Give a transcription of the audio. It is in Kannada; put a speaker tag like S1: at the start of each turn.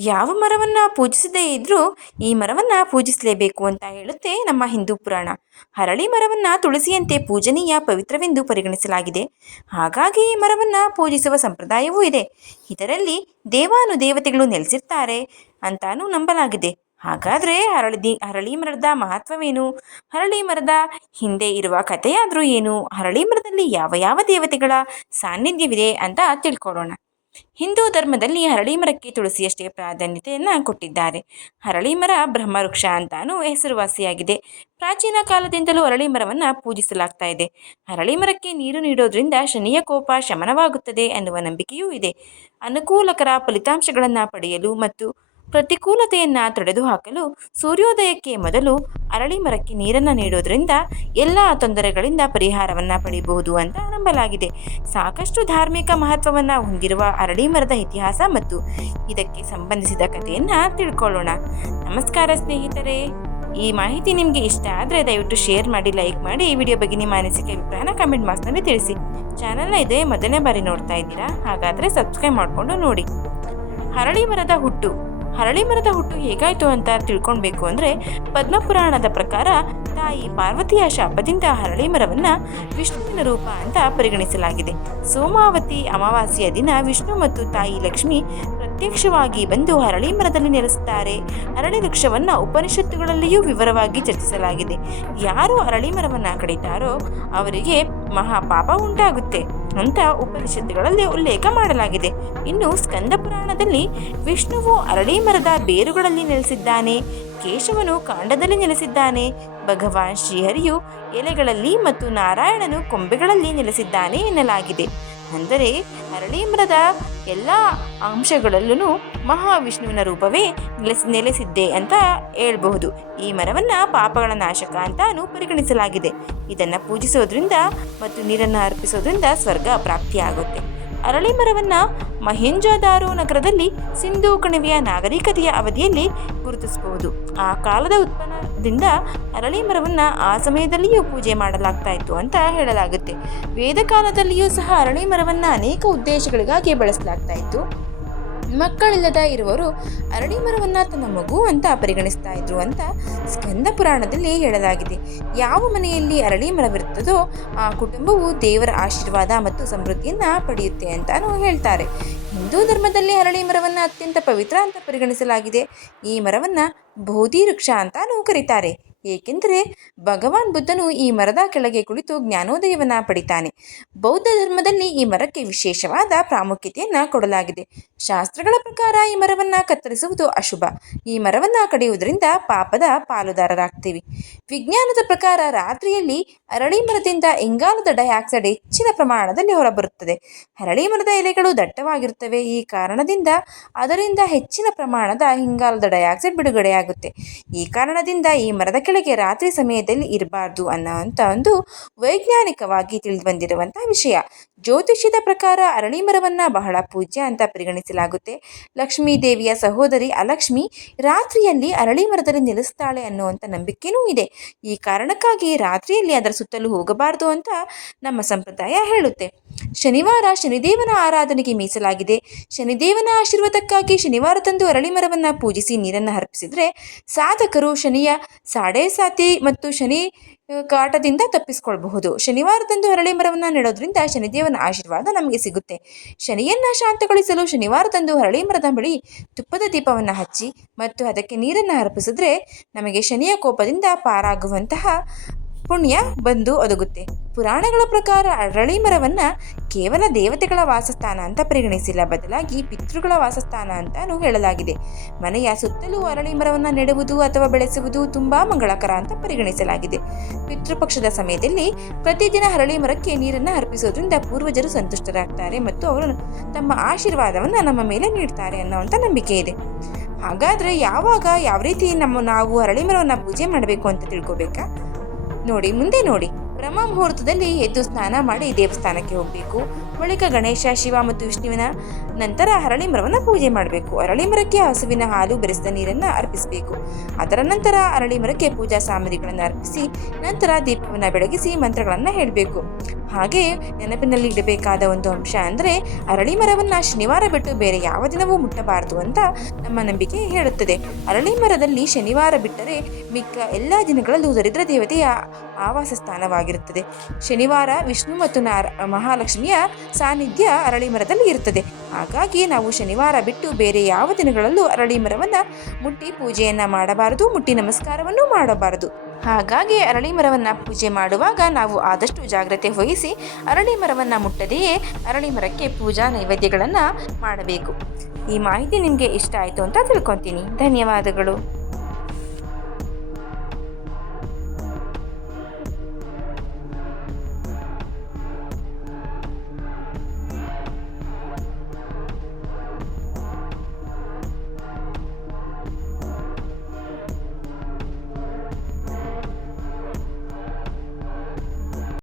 S1: ಯಾವ ಮರವನ್ನು ಪೂಜಿಸದೇ ಇದ್ದರೂ ಈ ಮರವನ್ನು ಪೂಜಿಸಲೇಬೇಕು ಅಂತ ಹೇಳುತ್ತೆ ನಮ್ಮ ಹಿಂದೂ ಪುರಾಣ. ಹರಳಿ ಮರವನ್ನು ತುಳಸಿಯಂತೆ ಪೂಜನೀಯ ಪವಿತ್ರವೆಂದು ಪರಿಗಣಿಸಲಾಗಿದೆ. ಹಾಗಾಗಿ ಈ ಮರವನ್ನು ಪೂಜಿಸುವ ಸಂಪ್ರದಾಯವೂ ಇದೆ. ಇದರಲ್ಲಿ ದೇವಾನುದೇವತೆಗಳು ನೆಲೆಸಿರ್ತಾರೆ ಅಂತಾನೂ ನಂಬಲಾಗಿದೆ. ಹಾಗಾದರೆ ಹರಳಿ ಹರಳಿ ಮರದ ಮಹತ್ವವೇನು? ಹರಳಿ ಮರದ ಹಿಂದೆ ಇರುವ ಕಥೆಯಾದರೂ ಏನು? ಹರಳಿ ಮರದಲ್ಲಿ ಯಾವ ಯಾವ ದೇವತೆಗಳ ಸಾನ್ನಿಧ್ಯವಿದೆ ಅಂತ ತಿಳ್ಕೊಳ್ಳೋಣ. ಹಿಂದೂ ಧರ್ಮದಲ್ಲಿ ಹರಳಿ ಮರಕ್ಕೆ ತುಳಸಿಯಷ್ಟೇ ಪ್ರಾಧಾನ್ಯತೆಯನ್ನು ಕೊಟ್ಟಿದ್ದಾರೆ. ಹರಳಿ ಮರ ಬ್ರಹ್ಮವೃಕ್ಷ ಅಂತಾನೂ ಹೆಸರುವಾಸಿಯಾಗಿದೆ. ಪ್ರಾಚೀನ ಕಾಲದಿಂದಲೂ ಹರಳಿ ಮರವನ್ನು ಪೂಜಿಸಲಾಗ್ತಾ ಇದೆ. ಹರಳಿ ಮರಕ್ಕೆ ನೀರು ನೀಡೋದ್ರಿಂದ ಶನಿಯ ಕೋಪ ಶಮನವಾಗುತ್ತದೆ ಎನ್ನುವ ನಂಬಿಕೆಯೂ ಇದೆ. ಅನುಕೂಲಕರ ಫಲಿತಾಂಶಗಳನ್ನು ಪಡೆಯಲು ಮತ್ತು ಪ್ರತಿಕೂಲತೆಯನ್ನು ತೊಡೆದುಹಾಕಲು ಸೂರ್ಯೋದಯಕ್ಕೆ ಮೊದಲು ಅರಳಿ ಮರಕ್ಕೆ ನೀರನ್ನು ನೀಡೋದ್ರಿಂದ ಎಲ್ಲ ತೊಂದರೆಗಳಿಂದ ಪರಿಹಾರವನ್ನು ಪಡೆಯಬಹುದು ಅಂತ ನಂಬಲಾಗಿದೆ. ಸಾಕಷ್ಟು ಧಾರ್ಮಿಕ ಮಹತ್ವವನ್ನು ಹೊಂದಿರುವ ಅರಳಿ ಮರದ ಇತಿಹಾಸ ಮತ್ತು ಇದಕ್ಕೆ ಸಂಬಂಧಿಸಿದ ಕಥೆಯನ್ನು ತಿಳ್ಕೊಳ್ಳೋಣ. ನಮಸ್ಕಾರ ಸ್ನೇಹಿತರೆ. ಈ ಮಾಹಿತಿ ನಿಮಗೆ ಇಷ್ಟ ಆದರೆ ದಯವಿಟ್ಟು ಶೇರ್ ಮಾಡಿ, ಲೈಕ್ ಮಾಡಿ, ಈ ವಿಡಿಯೋ ಬಗ್ಗೆ ನಿಮ್ಮ ಅನಿಸಿಕೆ, ಅಭಿಪ್ರಾಯನ ಕಮೆಂಟ್ ಬಾಕ್ಸ್ನಲ್ಲಿ ತಿಳಿಸಿ. ಚಾನಲ್ನ ಇದೇ ಮೊದಲನೇ ಬಾರಿ ನೋಡ್ತಾ ಇದ್ದೀರಾ? ಹಾಗಾದರೆ ಸಬ್ಸ್ಕ್ರೈಬ್ ಮಾಡಿಕೊಂಡು ನೋಡಿ. ಹರಳಿ ಮರದ ಹುಟ್ಟು. ಹರಳಿ ಮರದ ಹುಟ್ಟು ಹೇಗಾಯಿತು ಅಂತ ತಿಳ್ಕೊಳ್ಬೇಕು ಅಂದರೆ ಪದ್ಮಪುರಾಣದ ಪ್ರಕಾರ ತಾಯಿ ಪಾರ್ವತಿಯ ಶಾಪದಿಂದ ಹರಳಿ ಮರವನ್ನು ವಿಷ್ಣುವಿನ ರೂಪ ಅಂತ ಪರಿಗಣಿಸಲಾಗಿದೆ. ಸೋಮಾವತಿ ಅಮಾವಾಸ್ಯೆಯ ದಿನ ವಿಷ್ಣು ಮತ್ತು ತಾಯಿ ಲಕ್ಷ್ಮಿ ಪ್ರತ್ಯಕ್ಷವಾಗಿ ಬಂದು ಹರಳಿ ಮರದಲ್ಲಿ ನೆಲೆಸುತ್ತಾರೆ. ಹರಳಿ ವೃಕ್ಷವನ್ನು ಉಪನಿಷತ್ತುಗಳಲ್ಲಿಯೂ ವಿವರವಾಗಿ ಚರ್ಚಿಸಲಾಗಿದೆ. ಯಾರು ಹರಳಿ ಮರವನ್ನು ಕಡಿತಾರೋ ಅವರಿಗೆ ಮಹಾಪಾಪ ಉಂಟಾಗುತ್ತೆ. ಅಂತ ಉಪನಿಷತ್ತುಗಳಲ್ಲಿ ಉಲ್ಲೇಖ ಮಾಡಲಾಗಿದೆ. ಇನ್ನು ಸ್ಕಂದ ಪುರಾಣದಲ್ಲಿ ವಿಷ್ಣುವು ಅರಳಿ ಮರದ ಬೇರುಗಳಲ್ಲಿ ನೆಲೆಸಿದ್ದಾನೆ, ಕೇಶವನು ಕಾಂಡದಲ್ಲಿ ನೆಲೆಸಿದ್ದಾನೆ, ಭಗವಾನ್ ಶ್ರೀಹರಿಯು ಎಲೆಗಳಲ್ಲಿ ಮತ್ತು ನಾರಾಯಣನು ಕೊಂಬೆಗಳಲ್ಲಿ ನೆಲೆಸಿದ್ದಾನೆ ಎನ್ನಲಾಗಿದೆ. ಅಂದರೆ ಅರಳಿ ಮರದ ಎಲ್ಲ ಅಂಶಗಳಲ್ಲೂ ಮಹಾವಿಷ್ಣುವಿನ ರೂಪವೇ ನೆಲೆಸ್, ನೆಲೆಸಿದ್ದೆ ಅಂತ ಹೇಳ್ಬಹುದು. ಈ ಮರವನ್ನು ಪಾಪಗಳ ನಾಶಕ ಅಂತಾನು ಪರಿಗಣಿಸಲಾಗಿದೆ. ಇದನ್ನು ಪೂಜಿಸೋದ್ರಿಂದ ಮತ್ತು ನೀರನ್ನು ಅರ್ಪಿಸೋದ್ರಿಂದ ಸ್ವರ್ಗ ಪ್ರಾಪ್ತಿಯಾಗುತ್ತೆ. ಅರಳಿ ಮರವನ್ನು ಮಹೆಂಜಾದಾರೋ ನಗರದಲ್ಲಿ ಸಿಂಧೂ ಕಣಿವೆಯ ನಾಗರಿಕತೆಯ ಅವಧಿಯಲ್ಲಿ ಗುರುತಿಸಬಹುದು. ಆ ಕಾಲದ ಉತ್ಪನ್ನದಿಂದ ಅರಳಿ ಮರವನ್ನು ಆ ಸಮಯದಲ್ಲಿಯೂ ಪೂಜೆ ಮಾಡಲಾಗ್ತಾ ಇತ್ತು ಅಂತ ಹೇಳಲಾಗುತ್ತೆ. ವೇದ ಕಾಲದಲ್ಲಿಯೂ ಸಹ ಅರಳಿ ಮರವನ್ನು ಅನೇಕ ಉದ್ದೇಶಗಳಿಗಾಗಿ ಬಳಸಲಾಗ್ತಾ ಇತ್ತು. ಮಕ್ಕಳಿಲ್ಲದ ಇರುವರು ಅರಳಿ ಮರವನ್ನು ತನ್ನ ಮಗು ಅಂತ ಪರಿಗಣಿಸ್ತಾ ಇದ್ರು ಅಂತ ಸ್ಕಂದ ಪುರಾಣದಲ್ಲಿ ಹೇಳಲಾಗಿದೆ. ಯಾವ ಮನೆಯಲ್ಲಿ ಅರಳಿ ಮರವಿರುತ್ತದೋ ಆ ಕುಟುಂಬವು ದೇವರ ಆಶೀರ್ವಾದ ಮತ್ತು ಸಮೃದ್ಧಿಯನ್ನು ಪಡೆಯುತ್ತೆ ಅಂತಾನು ಹೇಳ್ತಾರೆ. ಹಿಂದೂ ಧರ್ಮದಲ್ಲಿ ಅರಳಿ ಮರವನ್ನು ಅತ್ಯಂತ ಪವಿತ್ರ ಅಂತ ಪರಿಗಣಿಸಲಾಗಿದೆ. ಈ ಮರವನ್ನು ಬೋಧಿ ವೃಕ್ಷ ಅಂತಲೂ ಕರೀತಾರೆ. ಏಕೆಂದರೆ ಭಗವಾನ್ ಬುದ್ಧನು ಈ ಮರದ ಕೆಳಗೆ ಕುಳಿತು ಜ್ಞಾನೋದಯವನ್ನು ಪಡಿತಾನೆ. ಬೌದ್ಧ ಧರ್ಮದಲ್ಲಿ ಈ ಮರಕ್ಕೆ ವಿಶೇಷವಾದ ಪ್ರಾಮುಖ್ಯತೆಯನ್ನು ಕೊಡಲಾಗಿದೆ. ಶಾಸ್ತ್ರಗಳ ಪ್ರಕಾರ ಈ ಮರವನ್ನು ಕತ್ತರಿಸುವುದು ಅಶುಭ. ಈ ಮರವನ್ನು ಕಡಿಯುವುದರಿಂದ ಪಾಪದ ಪಾಲುದಾರರಾಗ್ತೀವಿ. ವಿಜ್ಞಾನದ ಪ್ರಕಾರ ರಾತ್ರಿಯಲ್ಲಿ ಅರಳಿ ಮರದಿಂದ ಇಂಗಾಲದ ಡೈಆಕ್ಸೈಡ್ ಹೆಚ್ಚಿನ ಪ್ರಮಾಣದಲ್ಲಿ ಹೊರಬರುತ್ತದೆ. ಅರಳಿ ಮರದ ಎಲೆಗಳು ದಟ್ಟವಾಗಿರುತ್ತವೆ. ಈ ಕಾರಣದಿಂದ ಅದರಿಂದ ಹೆಚ್ಚಿನ ಪ್ರಮಾಣದ ಇಂಗಾಲದ ಡೈಆಕ್ಸೈಡ್ ಬಿಡುಗಡೆಯಾಗುತ್ತೆ. ಈ ಕಾರಣದಿಂದ ಈ ಮರದ ರಾತ್ರಿ ಸಮಯದಲ್ಲಿ ಇರಬಾರ್ದು ಅನ್ನೋವಂಥ ಒಂದು ವೈಜ್ಞಾನಿಕವಾಗಿ ತಿಳಿದು ಬಂದಿರುವಂತಹ ವಿಷಯ. ಜ್ಯೋತಿಷ್ಯದ ಪ್ರಕಾರ ಅರಳಿ ಮರವನ್ನು ಬಹಳ ಪೂಜ್ಯ ಅಂತ ಪರಿಗಣಿಸಲಾಗುತ್ತೆ. ಲಕ್ಷ್ಮೀ ದೇವಿಯ ಸಹೋದರಿ ಅಲಕ್ಷ್ಮಿ ರಾತ್ರಿಯಲ್ಲಿ ಅರಳಿ ಮರದಲ್ಲಿ ನೆಲೆಸ್ತಾಳೆ ಅನ್ನುವಂಥ ನಂಬಿಕೆನೂ ಇದೆ. ಈ ಕಾರಣಕ್ಕಾಗಿ ರಾತ್ರಿಯಲ್ಲಿ ಅದರ ಸುತ್ತಲೂ ಹೋಗಬಾರದು ಅಂತ ನಮ್ಮ ಸಂಪ್ರದಾಯ ಹೇಳುತ್ತೆ. ಶನಿವಾರ ಶನಿದೇವನ ಆರಾಧನೆಗೆ ಮೀಸಲಾಗಿದೆ. ಶನಿದೇವನ ಆಶೀರ್ವಾದಕ್ಕಾಗಿ ಶನಿವಾರ ತಂದು ಅರಳಿ ಮರವನ್ನು ಪೂಜಿಸಿ ನೀರನ್ನು ಅರ್ಪಿಸಿದರೆ ಸಾಧಕರು ಶನಿಯ ಸಾಡೆ ಸಾತಿ ಮತ್ತು ಶನಿ ಕಾಟದಿಂದ ತಪ್ಪಿಸಿಕೊಳ್ಬಹುದು. ಶನಿವಾರದಂದು ಹರಳಿ ಮರವನ್ನು ನೆಡೋದ್ರಿಂದ ಶನಿದೇವನ ಆಶೀರ್ವಾದ ನಮಗೆ ಸಿಗುತ್ತೆ. ಶನಿಯನ್ನು ಶಾಂತಗೊಳಿಸಲು ಶನಿವಾರದಂದು ಹರಳಿ ಮರದ ಬಳಿ ತುಪ್ಪದ ದೀಪವನ್ನು ಹಚ್ಚಿ ಮತ್ತು ಅದಕ್ಕೆ ನೀರನ್ನು ಅರ್ಪಿಸಿದ್ರೆ ನಮಗೆ ಶನಿಯ ಕೋಪದಿಂದ ಪಾರಾಗುವಂತಹ ಪುಣ್ಯ ಬಂದು ಒದಗುತ್ತೆ. ಪುರಾಣಗಳ ಪ್ರಕಾರ ಅರಳಿ ಮರವನ್ನು ಕೇವಲ ದೇವತೆಗಳ ವಾಸಸ್ಥಾನ ಅಂತ ಪರಿಗಣಿಸಿಲ್ಲ. ಬದಲಾಗಿ ಪಿತೃಗಳ ವಾಸಸ್ಥಾನ ಅಂತಾನೂ ಹೇಳಲಾಗಿದೆ. ಮನೆಯ ಸುತ್ತಲೂ ಅರಳಿ ಮರವನ್ನು ನೆಡುವುದು ಅಥವಾ ಬೆಳೆಸುವುದು ತುಂಬಾ ಮಂಗಳಕರ ಅಂತ ಪರಿಗಣಿಸಲಾಗಿದೆ. ಪಿತೃಪಕ್ಷದ ಸಮಯದಲ್ಲಿ ಪ್ರತಿದಿನ ಅರಳಿ ಮರಕ್ಕೆ ನೀರನ್ನು ಅರ್ಪಿಸೋದ್ರಿಂದ ಪೂರ್ವಜರು ಸಂತುಷ್ಟರಾಗ್ತಾರೆ ಮತ್ತು ಅವರು ತಮ್ಮ ಆಶೀರ್ವಾದವನ್ನು ನಮ್ಮ ಮೇಲೆ ನೀಡ್ತಾರೆ ಅನ್ನೋವಂಥ ನಂಬಿಕೆ ಇದೆ. ಹಾಗಾದರೆ ಯಾವಾಗ ಯಾವ ರೀತಿ ನಮ್ಮ ನಾವು ಅರಳಿ ಮರವನ್ನು ಪೂಜೆ ಮಾಡಬೇಕು ಅಂತ ತಿಳ್ಕೊಬೇಕಾ? ನೋಡಿ, ಮುಂದೆ ನೋಡಿ. ಬ್ರಹ್ಮ ಮುಹೂರ್ತದಲ್ಲಿ ಎದ್ದು ಸ್ನಾನ ಮಾಡಿ ದೇವಸ್ಥಾನಕ್ಕೆ ಹೋಗಬೇಕು. ಬಳಿಕ ಗಣೇಶ, ಶಿವ ಮತ್ತು ವಿಷ್ಣುವಿನ ನಂತರ ಹರಳಿ ಮರವನ್ನು ಪೂಜೆ ಮಾಡಬೇಕು. ಅರಳಿ ಮರಕ್ಕೆ ಹಸುವಿನ ಹಾಲು, ಬೆರೆಸಿದ ನೀರನ್ನು ಅರ್ಪಿಸಬೇಕು. ಅದರ ನಂತರ ಅರಳಿ ಮರಕ್ಕೆ ಪೂಜಾ ಸಾಮಗ್ರಿಗಳನ್ನು ಅರ್ಪಿಸಿ, ನಂತರ ದೀಪವನ್ನು ಬೆಳಗಿಸಿ ಮಂತ್ರಗಳನ್ನು ಹೇಳಬೇಕು. ಹಾಗೆ ನೆನಪಿನಲ್ಲಿ ಇಡಬೇಕಾದ ಒಂದು ಅಂಶ ಅಂದರೆ ಅರಳಿ ಮರವನ್ನು ಶನಿವಾರ ಬಿಟ್ಟು ಬೇರೆ ಯಾವ ದಿನವೂ ಮುಟ್ಟಬಾರದು ಅಂತ ನಮ್ಮ ನಂಬಿಕೆ ಹೇಳುತ್ತದೆ. ಅರಳಿ ಮರದಲ್ಲಿ ಶನಿವಾರ ಬಿಟ್ಟರೆ ಮಿಕ್ಕ ಎಲ್ಲ ದಿನಗಳಲ್ಲೂ ದರಿದ್ರ ದೇವತೆಯ ಆವಾಸ ಸ್ಥಾನವಾಗಿರುತ್ತದೆ. ಶನಿವಾರ ವಿಷ್ಣು ಮತ್ತು ನಾರ ಮಹಾಲಕ್ಷ್ಮಿಯ ಸಾನ್ನಿಧ್ಯ ಅರಳಿ ಮರದಲ್ಲಿ ಇರುತ್ತದೆ. ಹಾಗಾಗಿ ನಾವು ಶನಿವಾರ ಬಿಟ್ಟು ಬೇರೆ ಯಾವ ದಿನಗಳಲ್ಲೂ ಅರಳಿ ಮರವನ್ನು ಮುಟ್ಟಿ ಪೂಜೆಯನ್ನು ಮಾಡಬಾರದು, ಮುಟ್ಟಿ ನಮಸ್ಕಾರವನ್ನು ಮಾಡಬಾರದು. ಹಾಗಾಗಿ ಅರಳಿ ಮರವನ್ನು ಪೂಜೆ ಮಾಡುವಾಗ ನಾವು ಆದಷ್ಟು ಜಾಗ್ರತೆ ವಹಿಸಿ ಅರಳಿ ಮರವನ್ನು ಮುಟ್ಟದೆಯೇ ಅರಳಿ ಮರಕ್ಕೆ ಪೂಜಾ ನೈವೇದ್ಯಗಳನ್ನು ಮಾಡಬೇಕು. ಈ ಮಾಹಿತಿ ನಿಮಗೆ ಇಷ್ಟ ಆಯಿತು ಅಂತ ತಿಳ್ಕೊತೀನಿ. ಧನ್ಯವಾದಗಳು.